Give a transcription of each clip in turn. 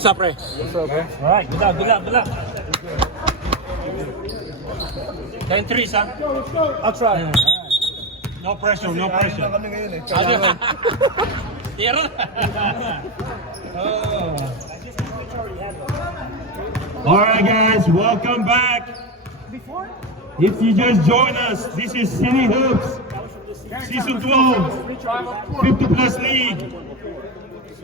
Kumusta, pre? Alright, good luck. 10-3, ha? I'll try. No pressure. kami ngayon eh. Tira. Alright guys, welcome back. If you just join us, this is Cine Hoops Season 12 50 Plus League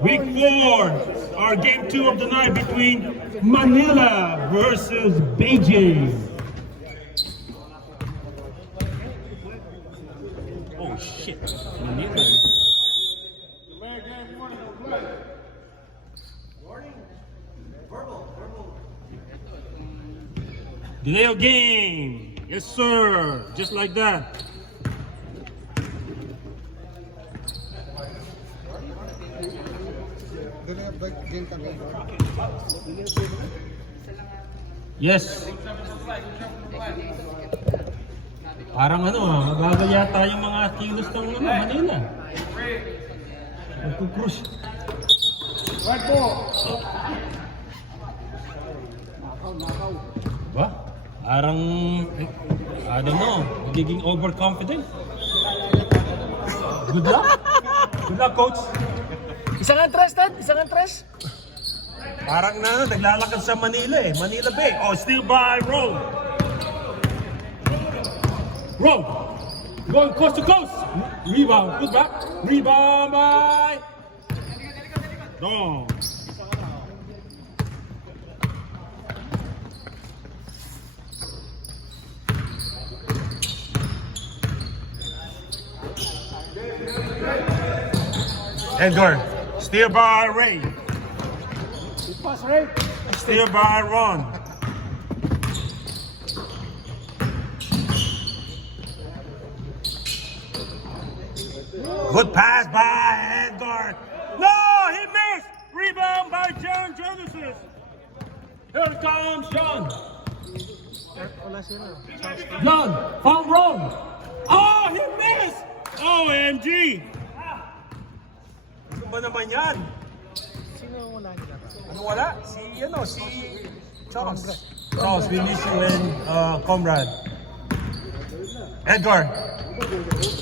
Week 4, our game 2 of the night between Manila versus Beijing. Oh shit, Manila. Delay of game. Yes, sir. Just like that. Yes. Parang mabagal yata yung mga kilos ng Manila. Nagkukrush. Right ball. Ba? Parang, I don't know, magiging overconfident. Good luck. Good luck, coach. Isang antres, Ted? Isang antres? Parang naglalakad sa Manila eh. Manila Bay. Oh, still by Roll. Roll. Going coast to coast. Rebound. Good back. Rebound by... Dong. Edgar. Still by Ray. Pass, Ray. Still by Ron. Good pass by Edgar. No, he missed. Rebound by John Genesis. Here comes John. John, found Ron. Oh, he missed. OMG. Ano ba naman yan? Ano wala? Si Charles. Charles, we miss you and comrade. Edgar.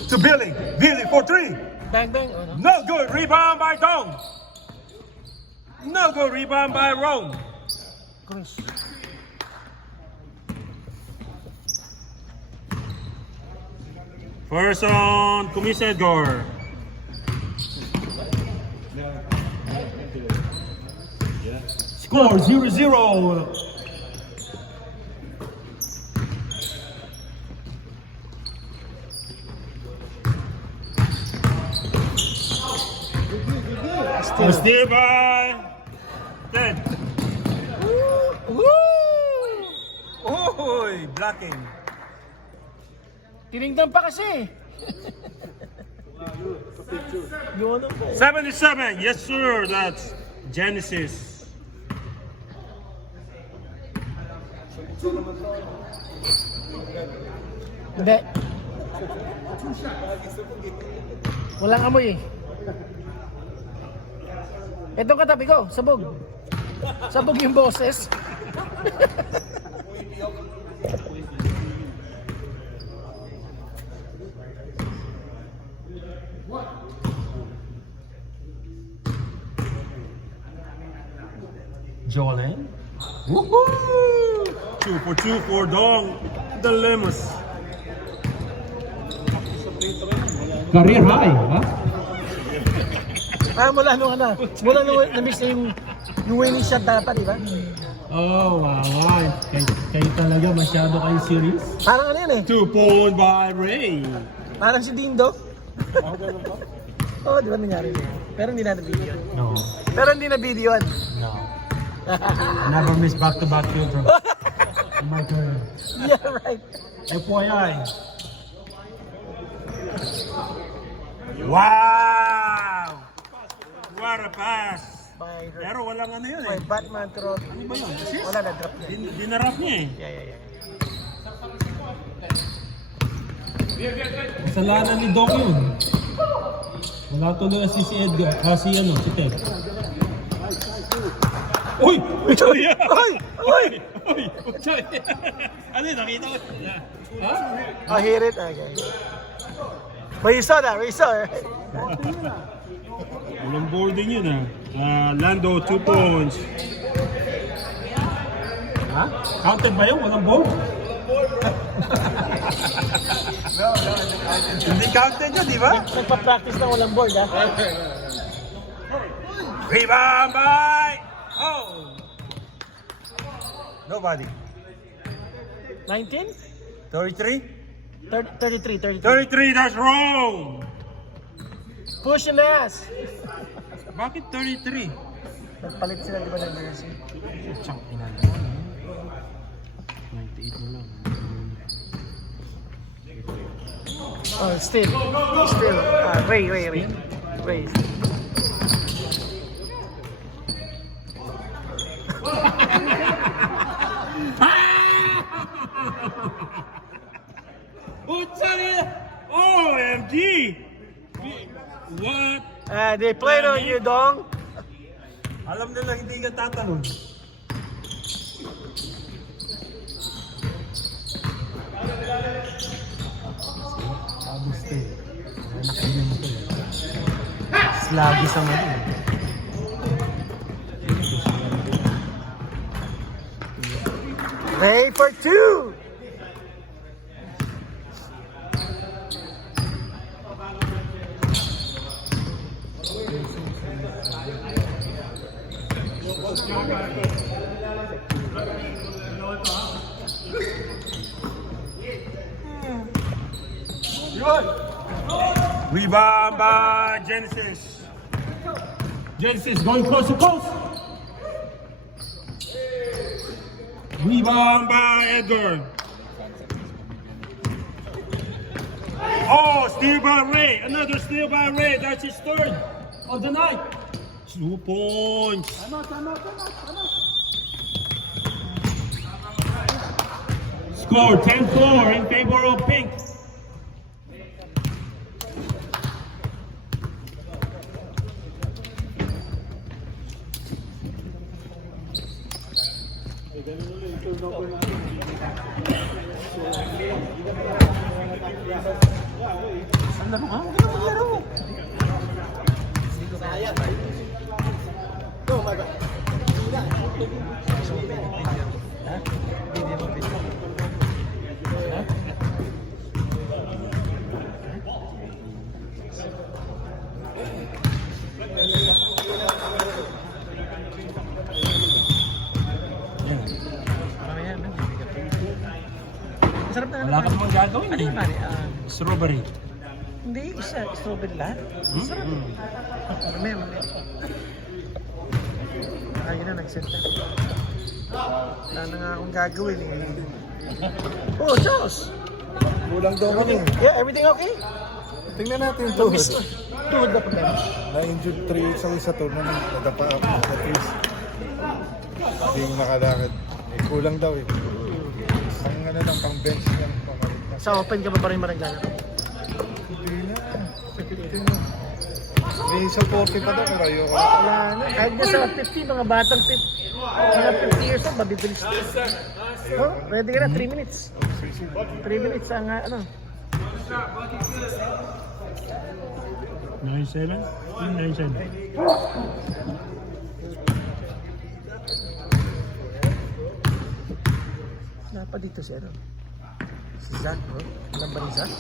To Billy. Billy for 3. Bang, bang. No good. Rebound by Dong. No good. Rebound by Rome. Chris. First on Kumis Edgar. Score 0-0. Still by 10. Oy, blocking. Tinignan pa kasi. 77. Yes, sir. That's Genesis. Hindi. Walang amoy eh. Itong katabi ko, sabog. Sabog yung boses. Jolene. Woohoo! 2 for 2 for Dong. The Lemus. Career high, ha? Mula nung na-miss na yung winning shot dapat, di ba? Oh, wow. Kayo talaga masyado kayo serious. Parang ano yan eh. 2 point by Ray. Parang si Dindo. Oo, di ba nangyari yun? Pero hindi natin video. No. Pero hindi na video. No. Never miss back-to-back field goal. In my career. Yeah, right. FYI. Wow! What a pass! Pero walang ano yun eh. Batman throw. Ano ba yun? Assist? Wala na drop niya. Dinarap niya eh. Yeah. Kasalanan ni Doc yun. Wala tuloy si Edgar. Si Ted. Uy! Uy! Uy! Uy! Ano yun? Nakita ko. Ha? I hear it. Okay. But you saw that, you saw it. Walang boarding yun Lando, 2 points. Ha? Counted ba yun? Walang board? Hindi counted yun, di ba? Nagpa-practice na walang board, ha? Rebound by... Oh! Nobody. 19? 33? 33. 33, that's wrong! Push in the ass. Bakit 33? Nagpalit sila, di ba, ng jersey? Chunk ina. 98 mo lang. Oh, still. Ray. OMG! What? They played on you, dong. Alam nila hindi ka tatanong. Slagi sa mga. Ray for 2. Rebound by Genesis. Genesis going close to post. Rebound by Edgar. Oh, steal by Ray. Another steal by Ray. That's his third of the night. 2 points. Score 10-4 in favor of Pink. Sarap na Wala ka namang gagawin. Ano yung pare? Strawberry. Hindi, isa. Strawberry lahat. Sarap. Mamaya. Ayun na, nag-set na. Wala na nga akong gagawin eh. Oh, Charles! Kulang daw kami. Yeah, everything okay? Tingnan natin yung tuhod. Tuhod na problema. Na-injured 3 weeks ako sa tournament. Nadapa ako sa 3 Hindi yung nakalakad. Kulang daw eh. Ang ano lang, pang bench lang. Sa open ka pa rin maragana? Hindi na. May sa 40 pa daw, pero ayoko. Wala na. Kahit na sa 50, mga batang tip. Mga 50 years old, mabibilis na. Oh, pwede ka na, 3 minutes. 3 minutes ang ano. 9-7? 9-7. Napa dito si ano? Si Zach, bro. Alam ba ni Zach?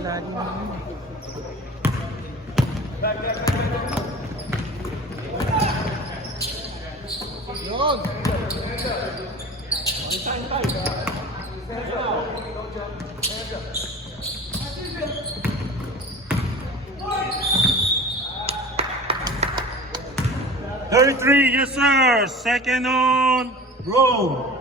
Palagi naman. 33, yes sir. Second on roll.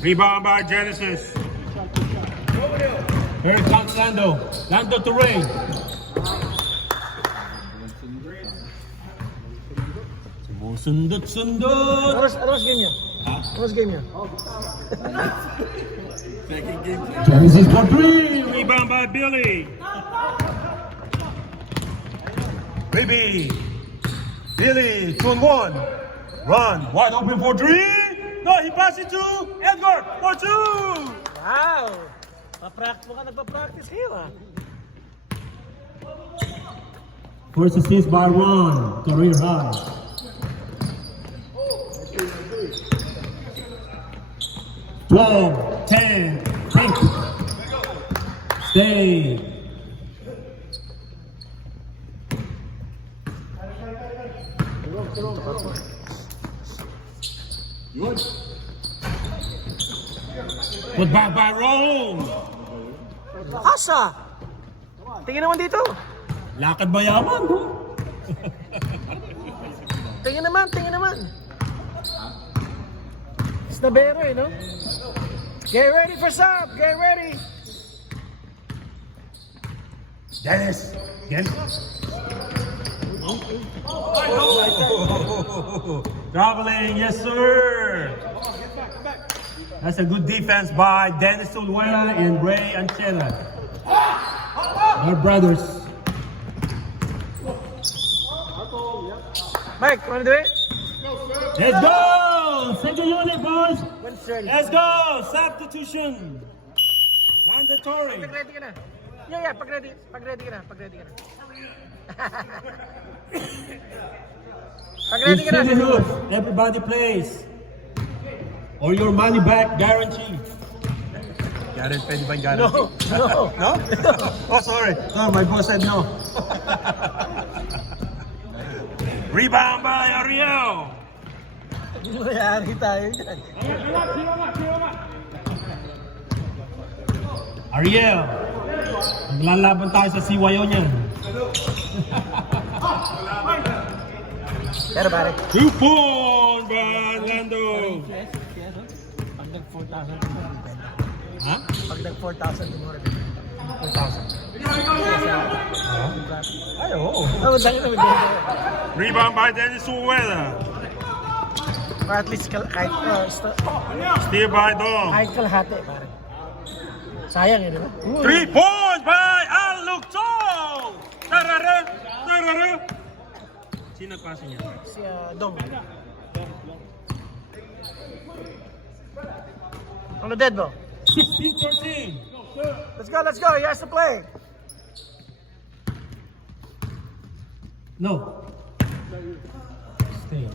Rebound by Genesis. Here comes Lando. Lando to Ray. Sundot. Ano mas game niya? Ano mas game niya? Genesis for 3. Rebound by Billy. Baby. Billy, 2 and 1. Run. Wide open for 3. No, he passed it to Edgar for 2. Wow! Nagpa-practice kayo ah. First assist by Ron. Career high. Twelve, 10, pink. Stay. Put back by Rome. Asa! Tingin naman dito. Lakad ba yaman? Tingin naman. It's Nabero eh, no? Get ready for sub! Get ready! Dennis. Traveling, yes sir. That's a good defense by Dennis Uluela and Ray Anchela. Our brothers. Mike, wanna do it? Let's go! Second unit, boys. When's ready? Let's go! Substitution. Mandatory. Pag-ready ka na. Yeah, pag-ready ka na. Pag-ready It's ka na. City Hoops. Everybody plays. Or your money back guarantee. Pwede ba yung No. No? Oh, sorry. No, my boss said no. Rebound by Ariel. Mayari tayo dyan. Ariel. Naglalaban tayo sa CYO niyan. Pero pare. 2 points by Lando. Pag nag-4,000, Ha? Pag nag-4,000, tumura din. 4,000. Ay, oo. Dahil naman din. Rebound by Dennis Uwela. Or at least kahit Steal by Dom. kalahati, pare. Sayang eh, di ba? 3 points by Alukto. Tarara. Sino nagpasa niya? Si Dong. Ano dead mo? 16-13. Let's go. He has to play. No. Stay.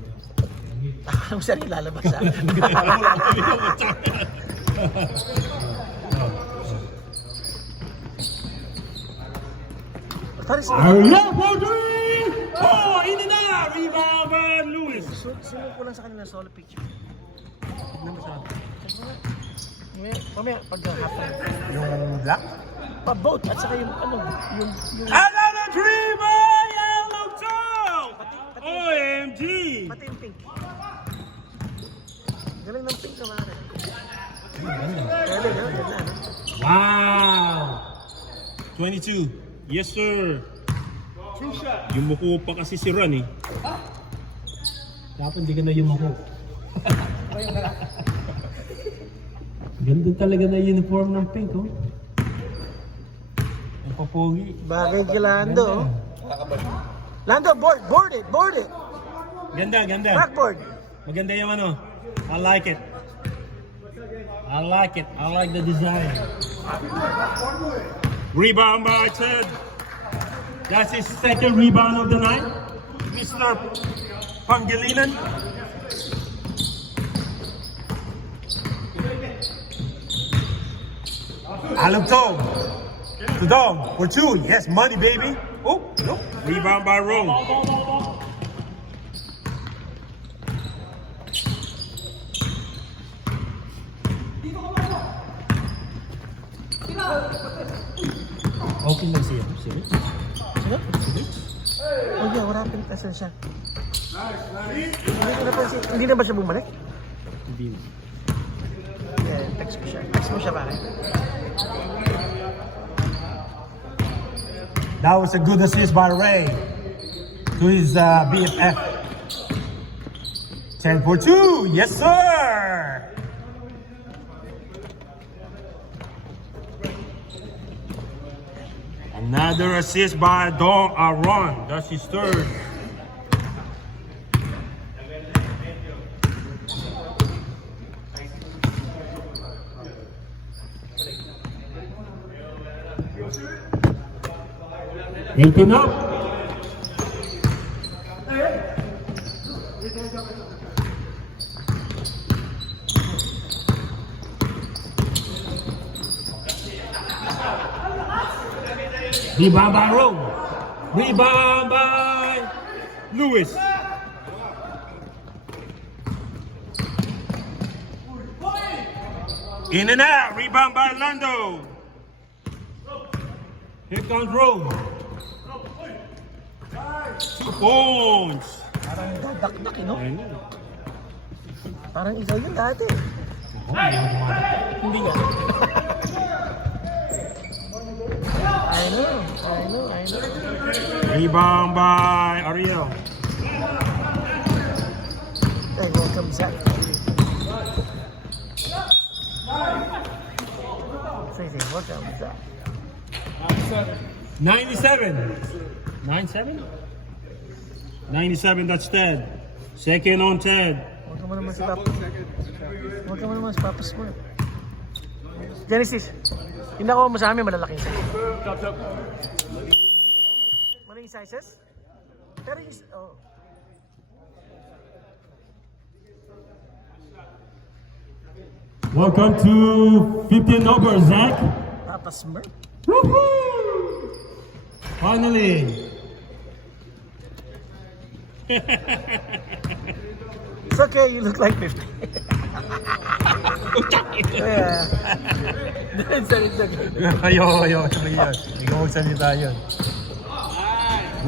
Anong sarili lalabas sa Ariel for 3. Oh, in and out. Rebound by Lewis. Sunod ko lang sa kanila solo picture. Tignan mo sa akin. Mamaya, pag half-time. Yung black? Pa-boat at saka yung Another 3 by Alukto. OMG. pati yung pink. Galing ng pink naman. Galing, no? Wow. 22. Yes, sir. Yung muko pa kasi si Ron eh. Dapat hindi ka na yung muko. Ganda talaga na uniform ng pink, oh. Ang papogi. Bagay kay Lando. Lando, board it. Ganda. Backboard. Maganda yung ano. I like it. I like the design. Rebound by Ted. That's his second rebound of the night. Mr. Pangilinan. Alukto. To Dom for 2. Yes, money, baby. Oh, no. Rebound by Rome. Working lang siya. Sige. Sino? Oh yeah, wala pang asan siya. Hindi ko napansin. Hindi na ba siya bumalik? Hindi. Yeah, text ko siya. Text mo siya pare. That was a good assist by Ray to his BFF. 10 for 2. Yes, sir. Another assist by Don Aaron. That's his third. Eighteen up. Rebound by Rome. Rebound by Lewis. In and out. Rebound by Lando. Here comes Rome. 2 points. Parang dadakdak, you know? Parang ikaw yun dati. Hindi nga. I know. Rebound by Ariel. Hey, welcome Zach. Say, welcome Zach. 97. 97? 97, that's Ted. Second on Ted. Huwag ka mo naman si Papa. Huwag ka mo naman si Papa Smart. Genesis, hindi ako mo sa amin malalaking size. Malaking sizes? Pero yung... Oh. Welcome to 15 over, Zach. Papa Smart? Woohoo! Finally. It's okay, you look like 50. Yeah. It's okay. Ayo. Sabi yan. Ikaw magsalita yun.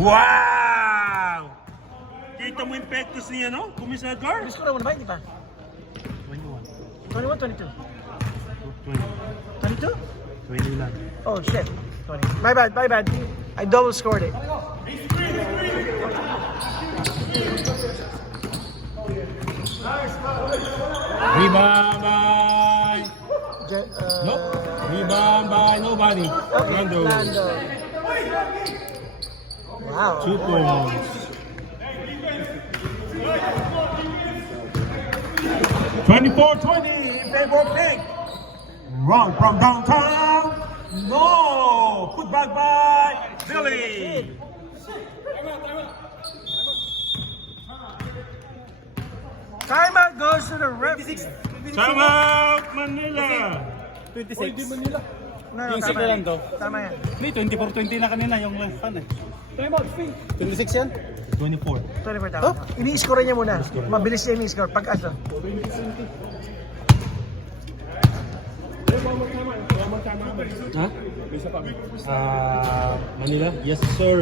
Wow! Kita mo yung pectus niya, no? Kumis na Edgar? Miss ko na muna ba? Hindi pa. 21, 22. 22? 20 lang. Oh shit. 20. My bad. I double scored it. Rebound by... Nope. Rebound by nobody. Okay, Lando. Wow. 2 points. 24-20 in favor of Pink. Run from downtown. No. Put back by Billy. Timeout goes to the ref. Time out, Manila. 26. No, Yung tama sila yan. lang to. Tama yan. Hindi, 24-20 na kanina yung left hand eh. 26 yan? 24. 24 tama. Ini-score niya muna. Mabilis niya ini-score. Pag ano. Ha? Manila? Yes, sir.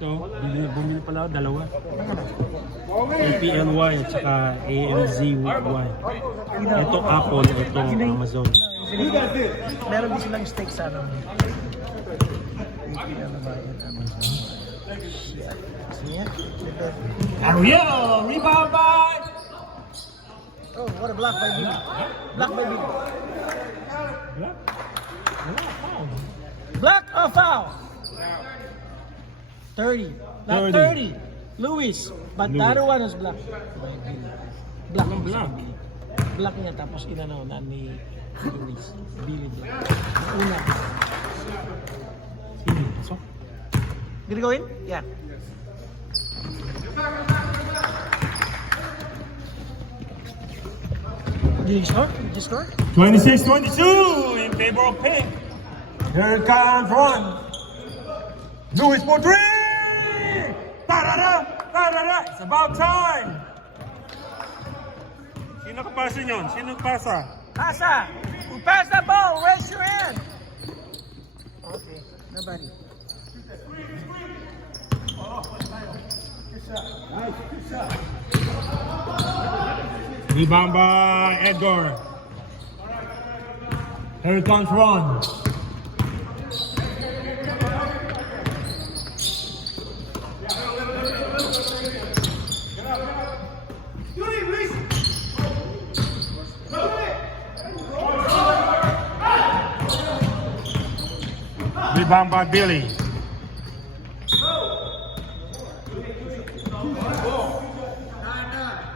Ito, bumili pala ako dalawa. APLY at saka AMZY. Ito Apple, ito Amazon. Meron din silang steak sa ano. Ano ba yan? Amazon. Ariel, rebound by... Oh, what a block by Billy. Block by Billy. Block or foul? 30. Not 30. Lewis. But the other one was blocked by Billy. Block. Block niya tapos inano na ni Lewis. Billy block. Una. Sino? Pasok? Did it go in? Yeah. Did he score? Did he score? 26-22 in favor of Pink. Here it comes one. Lewis for three! Ta-da-da! Ta-da-da! It's about time! Sino kapasa yun? Sino pasa? Pasa! Who passed the ball? Raise your hand! Okay, nobody. Rebound by Edgar. Here it comes Ron. Rebound by Billy.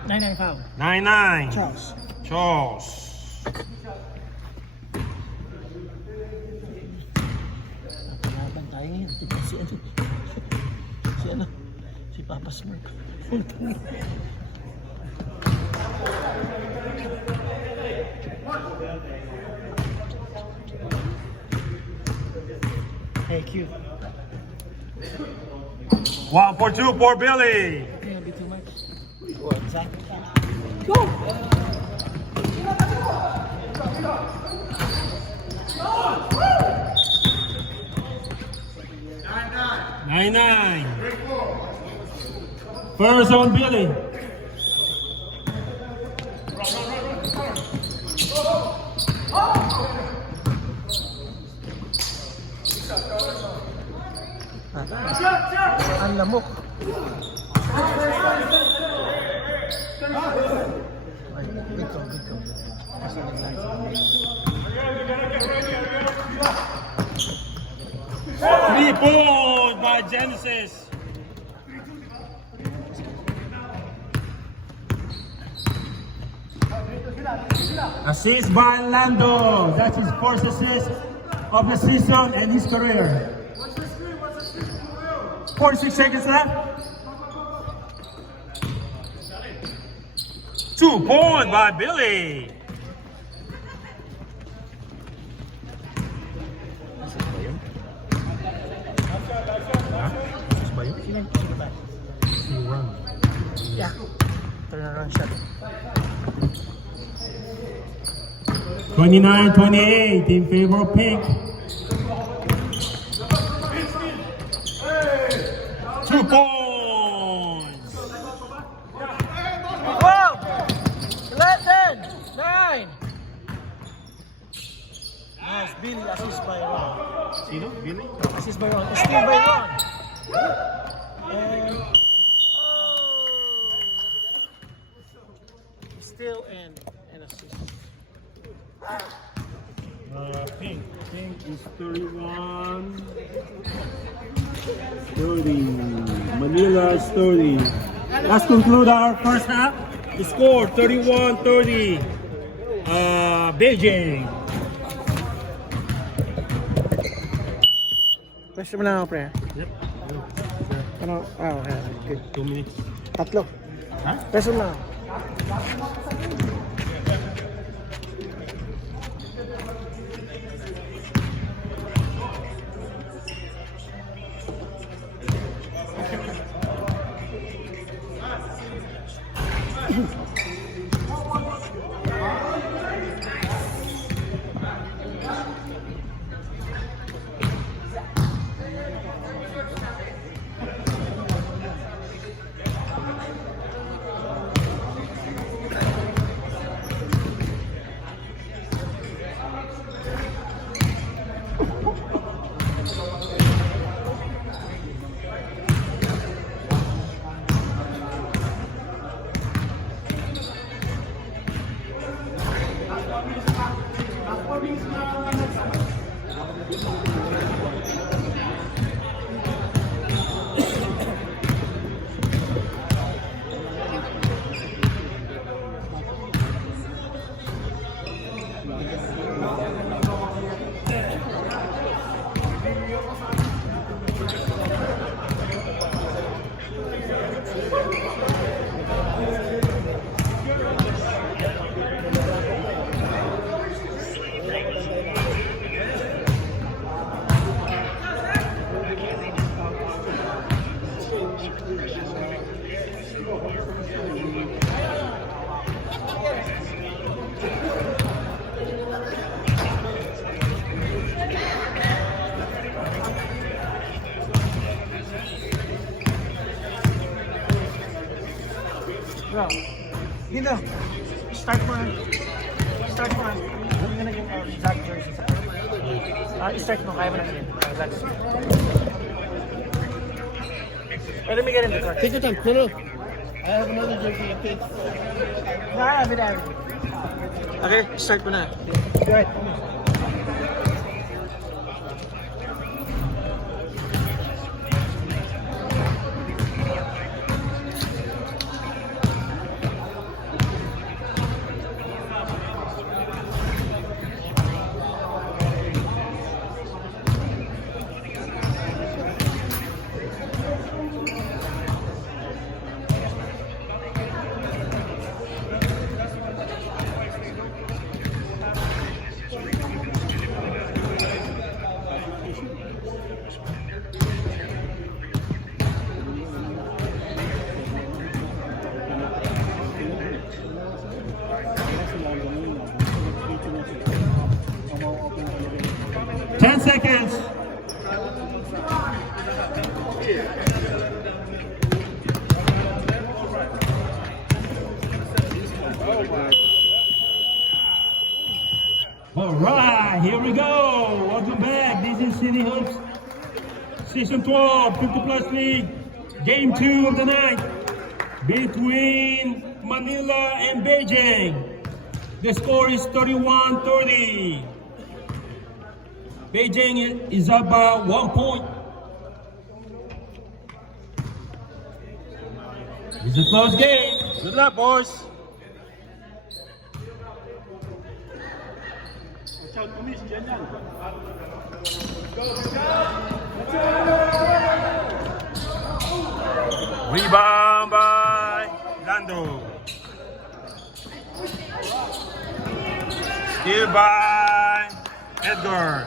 9-9 foul. 9-9. Charles. Charles. Napalaban tayo ngayon. Tignan si ano. Si ano. Si Papa Smurf. Hey, Q. 1 for 2 for Billy. May be too much. Zach. Go! 9-9. First on Billy. Ang lamok. Ay, good call, good call. Kasi nag-live. 3 points by Genesis. Assist by Lando. That's his first assist of the season and his career. 46 seconds left. 2 points by Billy. Sino ba? Yeah. Turnaround shot. 29-28 in favor of Pink. 2 points. Whoa! 11! 9! Nice, Billy, assist by Ron. Sino? Billy? Assist by Ron. Steal by Ron. And... Steal and assist. Pink is 31. 30. Manila is 30. Let's conclude our first half. The score 31-30. Beijing. Question mo na ako, pre. Yep. Ano? Ah, okay. Good. 2 minutes. Tatlo. Huh? Question na. Dito. Start mo. Start mo. Ano nga na yung Zach jersey sa start mo. Kaya mo na siya. Zach. Pwede may ganun dito. Take your time. No. I have another jersey. Okay. Bidaan. Okay, start mo na. Go ahead. Seconds. All right, here we go. Welcome back. This is City Hoops Season 12, 50 Plus League, Game 2 of the night between Manila and Beijing. The score is 31-30. Beijing is up by 1 point. It's a close game. Good luck, boys. Rebound by Lando. Steal by Edgar.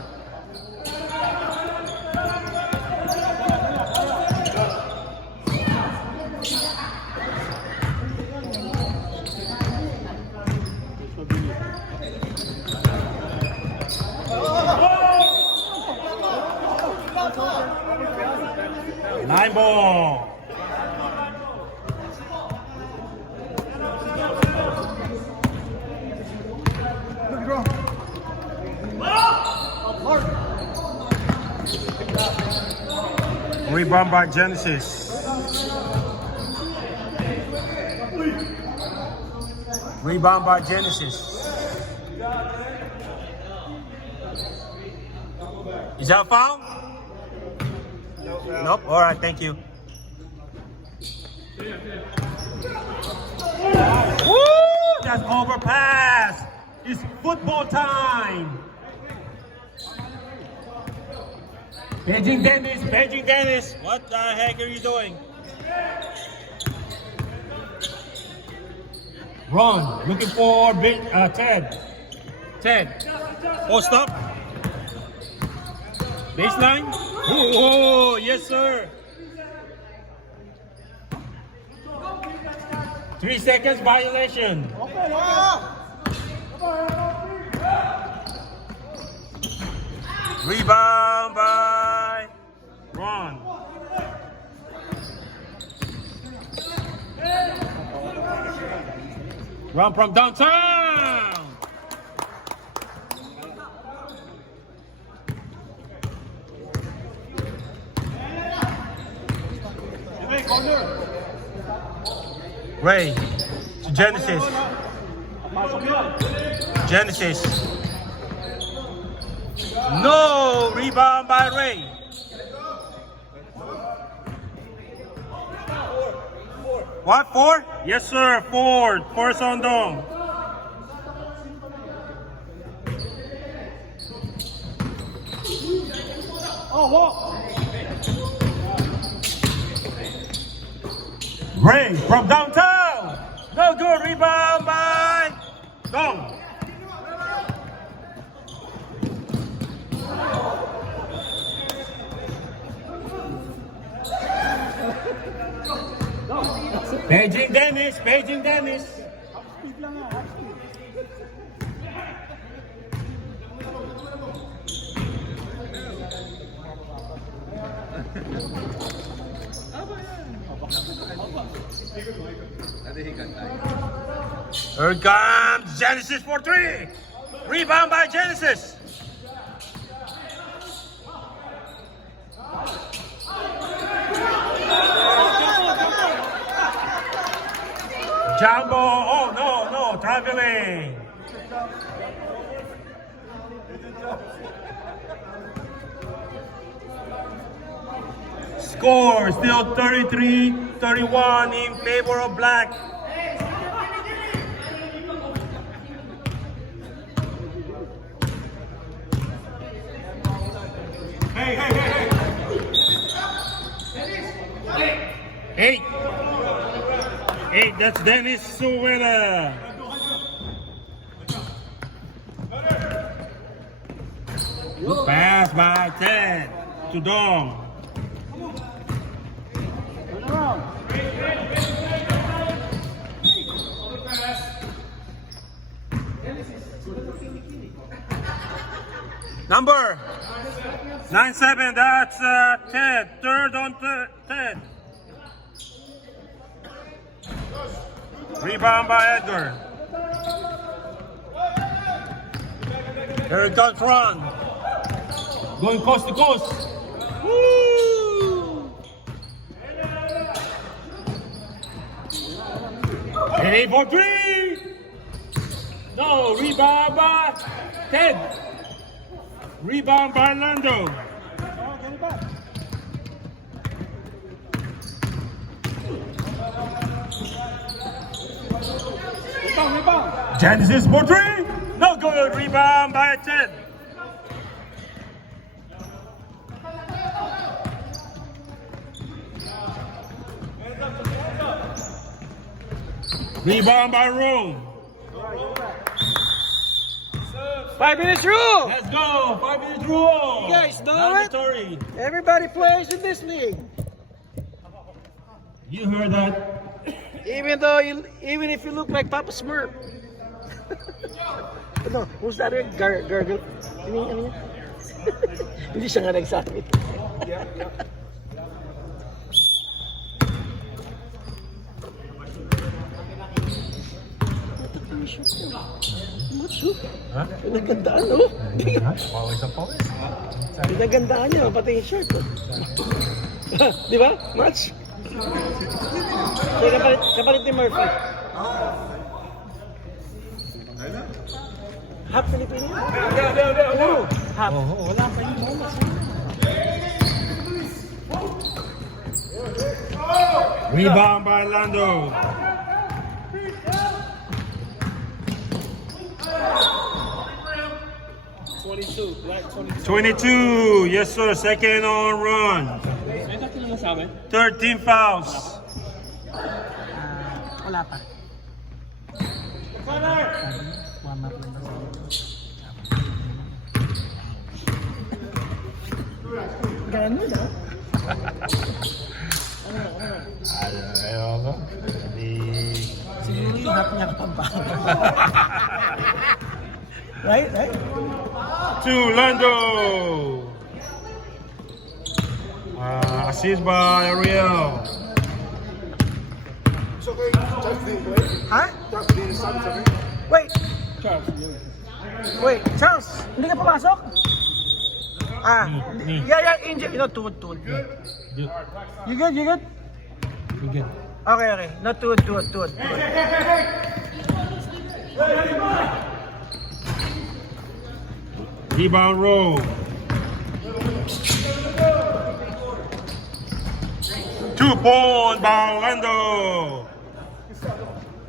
Nine ball. Rebound by Genesis. Rebound by Genesis. Is that a foul? Nope. All right. Thank you. Woo! That's overpass. It's football time. Beijing Dennis. What the heck are you doing? Ron, looking for Ted. Post up. Baseline. Oh, yes, sir. 3 seconds violation. Rebound by Ron. Run from downtown. Ray to Genesis. No, rebound by Ray. What, 4? Yes, sir, 4. 4 Sondong. Ray from downtown. No good, rebound by Dong. Beijing Dennis. Ada higan tayo. Here comes Genesis for three. Rebound by Genesis. Jumbo. Oh, no, traveling. Score still 33-31 in favor of Black. Hey. Hey, that's Dennis Suwela. Good pass by Ted to Dong. Number 9-7, that's Ted. Third on Ted. Rebound by Edgar. Here it comes front. Going coast to coast. Woo! Hey, for three! No, rebound by Ted. Rebound by Lando. Genesis for three. No good. Rebound by Ted. Rebound by Rome. 5 minutes rule! Let's go. 5 minute rule. You guys know it? Mandatory. Everybody plays in this league. You heard that? Even if you look like Papa Smurf. No, who's that? Gargle? Ano yun? Hindi siya nga nagsabi. Ha? Pinagandaan, no? Pawis ang pawis. Pinagandaan niya, pati yung shirt. Di ba? Match? Kaya kapalit ni Murphy. Half Filipino? No. Half. Wala pa yung bonus. Rebound by Lando. Black 22. 22. Yes, sir. Second on run. 13 fouls. Wala pa. Warm up lang daw. Ganun mo daw? Ayaw ko. Siguro yung hap niya kapag Right? To Lando. Assist by Ariel. It's okay. Charles didn't play. Ha? Charles didn't start, it's okay. Wait! Wait, Charles! Hindi ka pumasok? Yeah, injured. You know, tuhod. You good? You good? Okay. No, tuhod. Rebound roll. 2 point by Lando.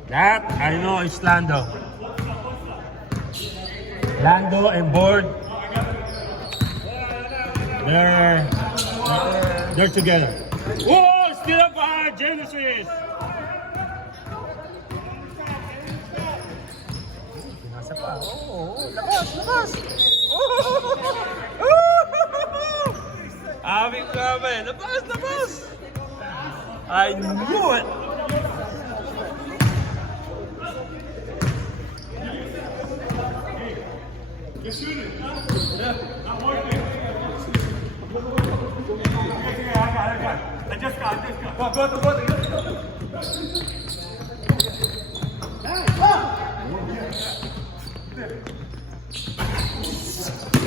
That I know it's Lando. Lando and Board. They're together. Oh, still up by Genesis. Nasa pa. Labas. Aming kami. Labas. I knew it. I just got. Go.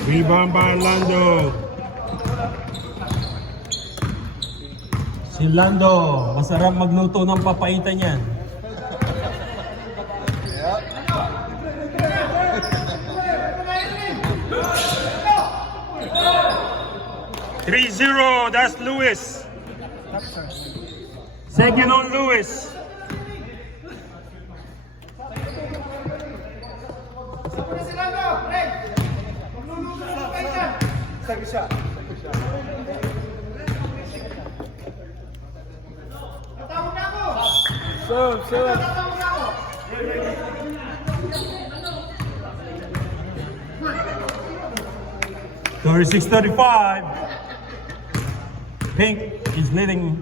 Rebound by Lando. Si Lando, masarap magluto ng papaitan yan. Three 0. That's Lewis. Second on Lewis. Serve. 36-35. Pink is leading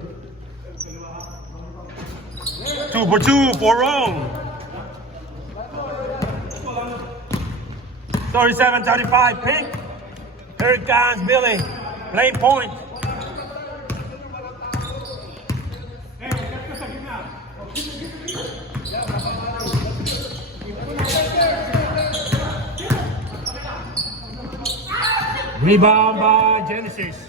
2 for 2 for Rome. 37-35 Pink. Here it comes Billy. Playing point. Rebound by Genesis.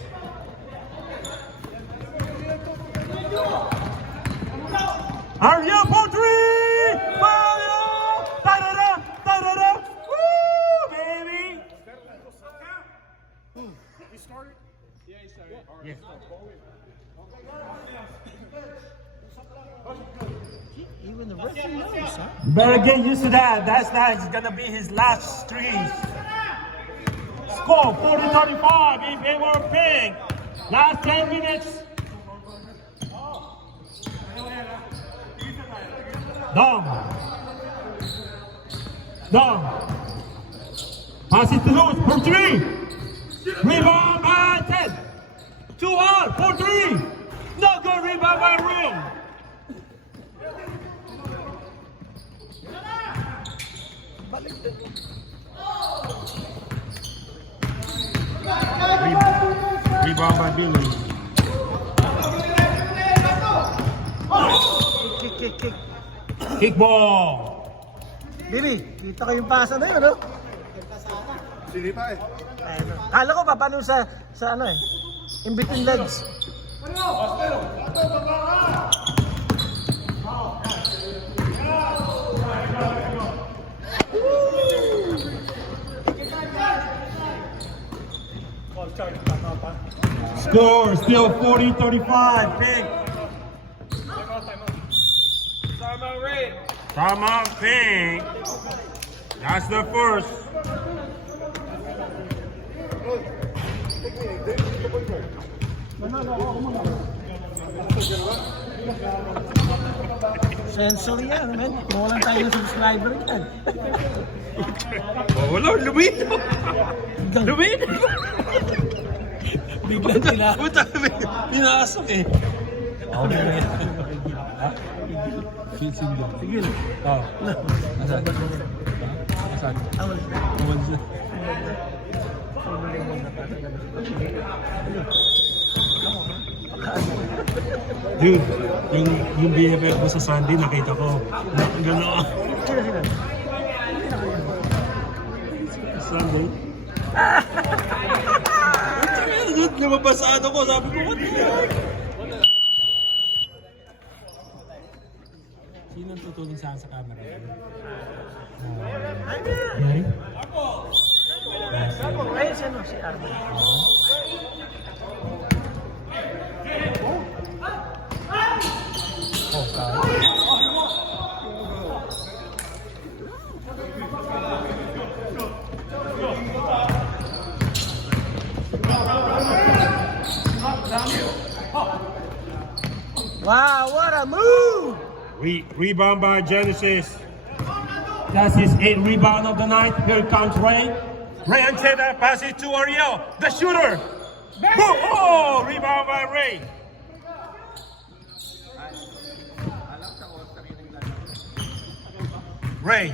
Ariel Poultry! Mario! Da-da-da! Da-da-da! Woo, baby! He started? Yeah, he started. Yes. Even the referee knows, huh? Better get used to that. That's gonna be his last streams. Score 40-35 in favor of Pink. Last 10 minutes. Dom. Pass it to Lewis for 3. Rebound by 10. 2 out for 3. No good rebound by Room. Rebound by Billy. Kick. Kick ball. Billy, kita ko yung pasa na yun, no? Sili pa eh. Kala ko paano sa ano eh. In between legs. Score still 40-35. Pink. Timeout Pink. That's the first. Sensory yan, man. Mawalan tayo ng subscriber yan. Oh, wala, lumino. Lumino. Biglang sila. Puta, pinasok eh. Sige. Oh. Asan? Dude, yung BFF mo sa Sunday, nakita ko. Gano'n. Sunday? Dude, lumabasado ko. Sabi ko, what the heck? Sino tutulong sa camera? Mary? Ayun siya, no? Si Armin. Wow, what a move! Rebound by Genesis. That's his 8th rebound of the night. Here comes Ray. Ray Ancheta passes to Ariel, the shooter. Boom! Oh, rebound by Ray. Ray.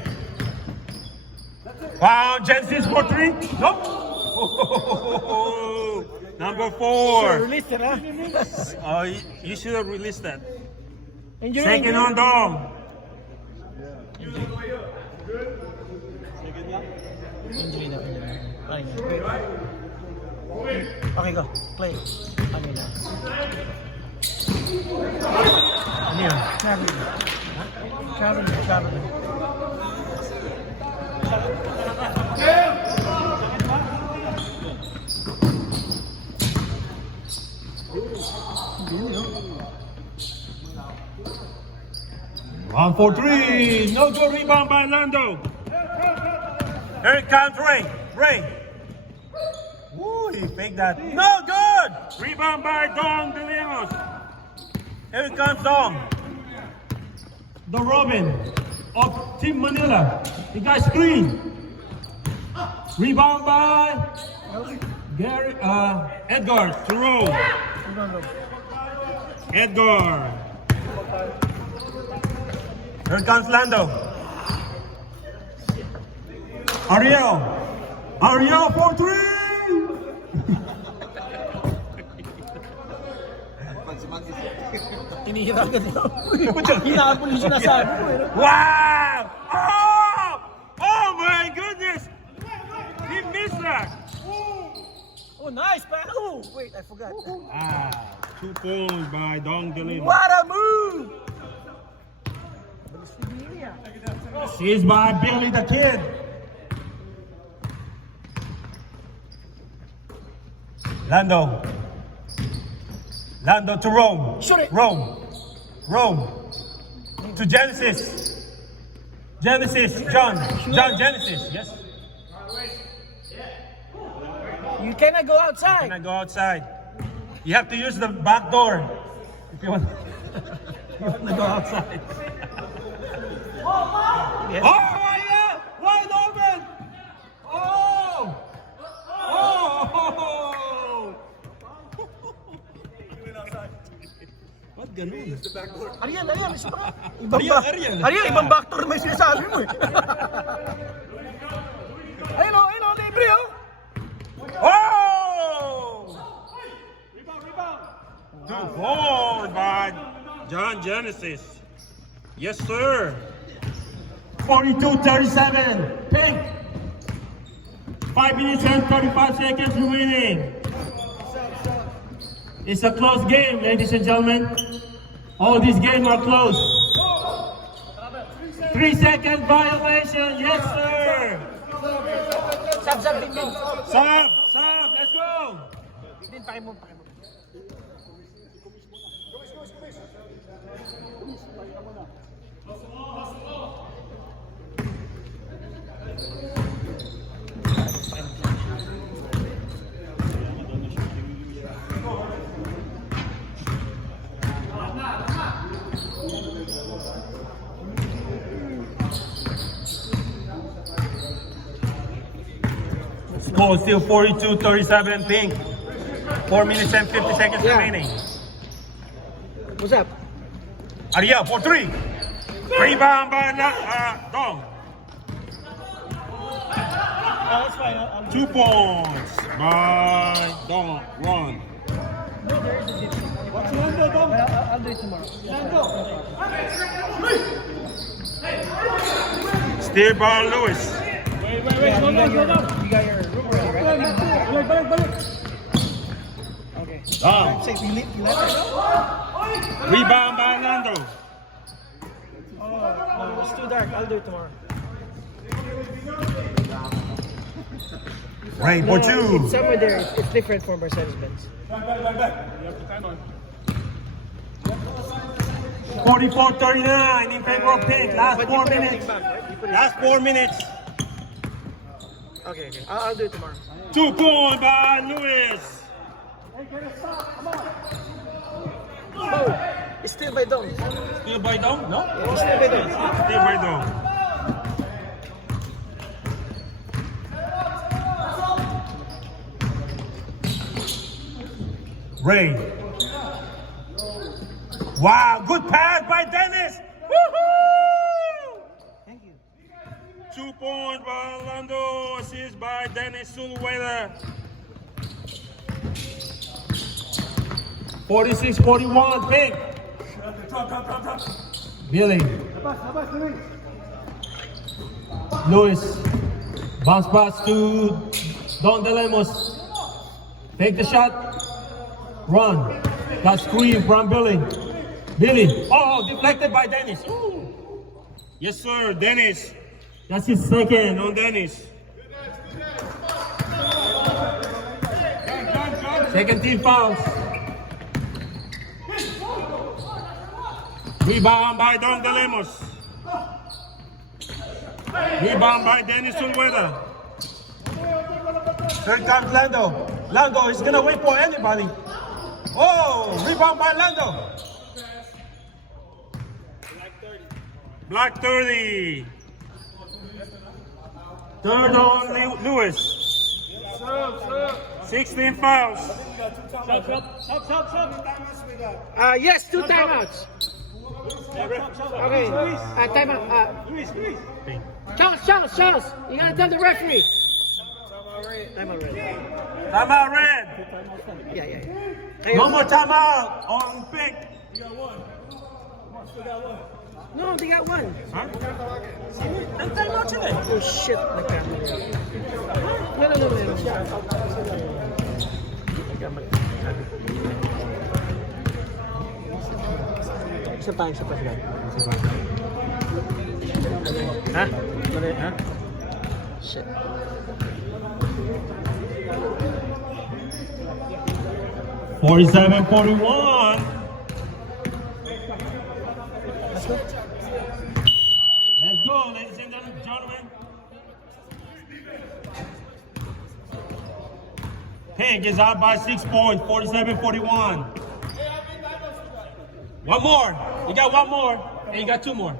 Found Genesis for 3. Nope. Oh, number 4. Release it, huh? Oh, you should have released that. Enjoy. Second on Dom. Injury na pinag. Okay, go. Play. Ano na? Ano yan? Traveling. Traveling. One for three. No good rebound by Lando. Here it comes Ray. Ray. Woo, he faked that. No good! Rebound by Dong De Leos. Here it comes Dong. The Robin of Team Manila. He got screen. Rebound by Gary, Edgar to roll. Edgar. Here comes Lando. Ariel for three! Tinihira ka dito. Hinabol yung sinasabi mo. Wow! Oh! Oh my goodness! He missed that. Oh, nice. Oh, wait, I forgot. 2 points by Dong De Leos. What a move! She's by Billy the Kid. Lando to Rome. Shoot it. Rome to Genesis. John Genesis. Yes. You cannot go outside. Can I go outside? You have to use the back door if you want. You want to go outside. Yes. Oh yeah! Wide open! Oh! Oh! What ganun? Ariel, isa pa. Ariel. Ibang backdoor may sinasabi mo eh. Ayun o, libre o. Oh! 2 points by John Genesis. Yes, sir. 42-37. Pink. 5 minutes and 35 seconds remaining. It's a close game, ladies and gentlemen. All these games are close. 3-second violation. Yes, sir. Sab, din mo. Sub. Let's go. Din, pakimo. Score still 42-37 Pink. 4 minutes and 50 seconds Yeah. remaining. What's up? Ariel for 3. Rebound by Dong. That's fine. 2 points by Dong. 1. I'll do it tomorrow. Steal by Lewis. You got your room already, right? Okay. Dong. Say, you left it? Rebound by Lando. No, it's too dark. I'll do it tomorrow. Rain for 2. It's somewhere there. It's different for Mercedes-Benz. 44-39 in favor of Pink. Last But 4 you put minutes. everything back, right? You put it Last 4 minutes. Okay. I'll do it tomorrow. 2 points by Lewis. Oh, it's still by Dong. Still by Dong? No? Yeah, it's still by Dong. Steal by Dong. Ray. Wow, good pass by Dennis. Woohoo! Thank you. 2 points by Orlando. Assist by Dennis Sulweather. 46-41 Pink. Billy. Lewis. Bounce pass to Don De Lemos. Take the shot. Run. Got screen from Billy. Billy. Oh, deflected by Dennis. Ooh. Yes, sir. Dennis. That's his second on Dennis. Second team fouls. Rebound by Don De Lemos. Rebound by Dennis Ulweda. Third time Lando. Lando is gonna wait for anybody. Oh, rebound by Lando. Black 30. Third on Lewis. 16 fouls. Yes, 2 timeouts. Okay, timeout. Charles, you gotta tell the referee. Timeout red. Timeout red. Yeah. No more timeout on pick. No, they got 1. Huh? Ang timeout sila eh. Oh shit, nagkamali. No. Isa pa sila. Ha? Mali, ha? Shit. $47-41. Let's go, ladies and gentlemen. Pink is out by 6 points, 47-41. One more. You got one more. And you got 2 more.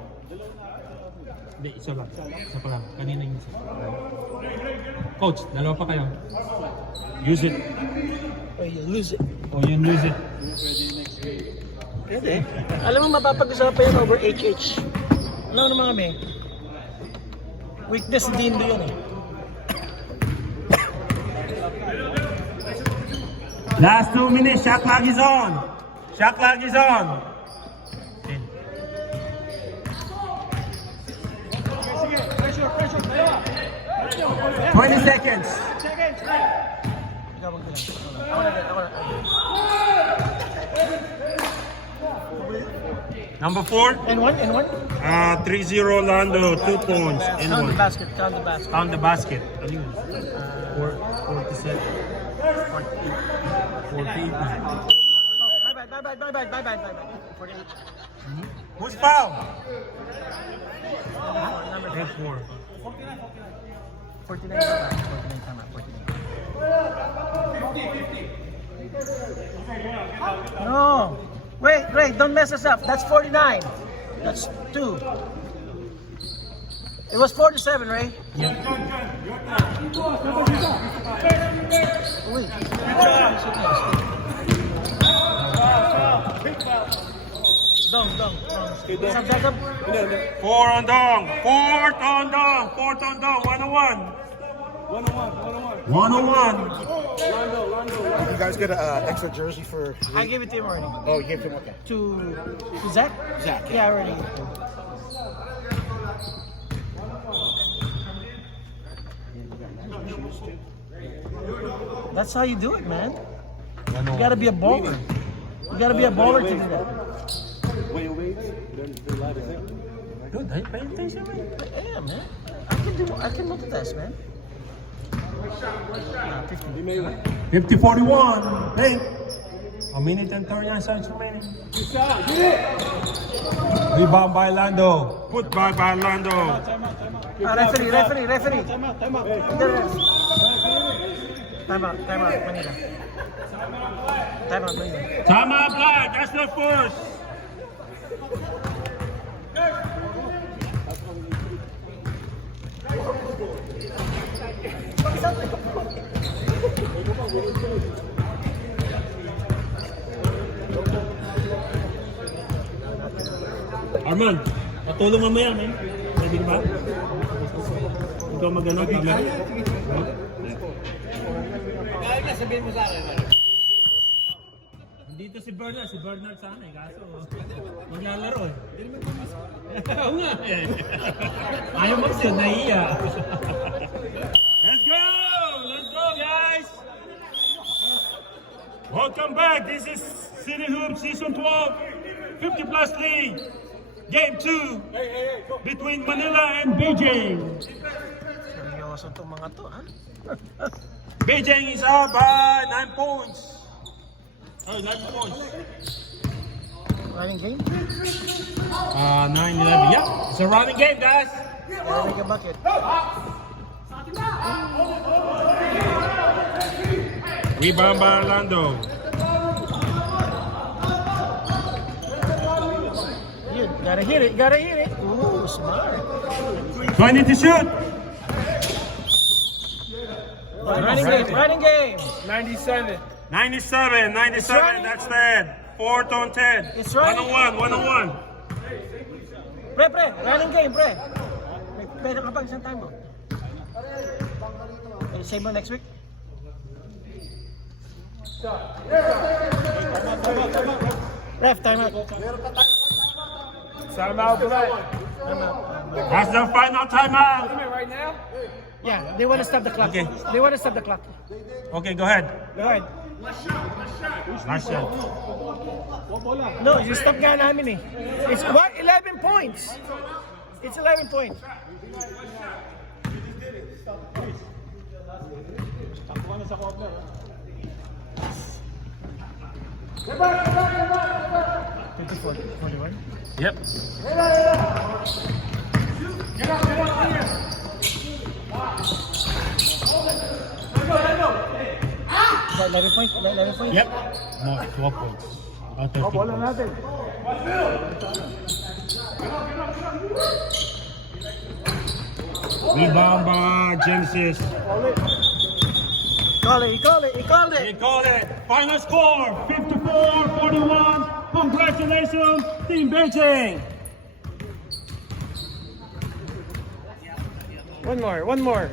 Hindi, isa lang. Isa pa lang. Kanina yung isa. Coach, dalawa pa kayo. Use it. Oh, you lose it. Oh, you lose it. Pwede. Alam mo, mapapag-usapan yan over HH. Alam mo naman kami, weakness din yun eh. Last 2 minutes, shot clock is on. Shot clock is on. 20 seconds. Ikaw magbilang. Number 4. And one? 3-0 Lando, 2 points. And Count the 1. basket. Count the basket. 47. 48. Bye. 48. Who's foul? Number 4. 49 tama. 49. No. Wait, don't mess us up. That's 49. That's 2. It was 47, Ray. Wait. Dong. Sab. 4 on Dong. 4th on Dong. 101. 101. You guys get an extra jersey for... I gave it to him already. Oh, you gave him, okay. To Zach? Zach, Yeah, already. That's how you do it, man. You gotta be a baller. You gotta be a baller to do that. Dude, I pay attention, man. Yeah, man. I can multitask, man. 50-41. Hey. A minute and 39 seconds remaining. Rebound by Lando. Put back by Lando. Referee. Time out, Manila. Time out, Black. That's the first. Arman, patulong mamaya, man. Pwede ka ba? Ikaw mag-ano, camera? Sabihin mo sa akin. Hindi Dito si Bernard sana eh, kaso maglalaro eh. Oo nga eh. Ayaw mag-shoot, nahiya. Let's go guys! Welcome back, this is City Hoops Season 12, 50 Plus League, Game 2, between Manila and Beijing. Seryoso itong mga to, ha? Beijing is up by 9 points. Oh, 9 points. Running game? 9-11. Yeah, it's a running game, guys. Gotta make a bucket. Rebound by Orlando. Yun, gotta hit it. Ooh, smart. 20 to shoot. Running game. 97, running. that's 10. 4 on 10. It's running. 1-on-1. Pre, running game, pre. May pera ka pag isang time mo. Okay, save mo next week. Ref, time out. That's the final timeout. Yeah, they want to stop the clock. Okay. They want to stop the clock. Okay, go ahead. Go ahead. Last shot. No, you stop nga namin eh. It's what? 11 points. It's 11 points. Yep. That 11 points? That 11 points? Yep. No, 12 points. Oh, 13 points. Rebound by Genesis. Call it. He called it. Final score, 54-41. Congratulations, Team Beijing. One more.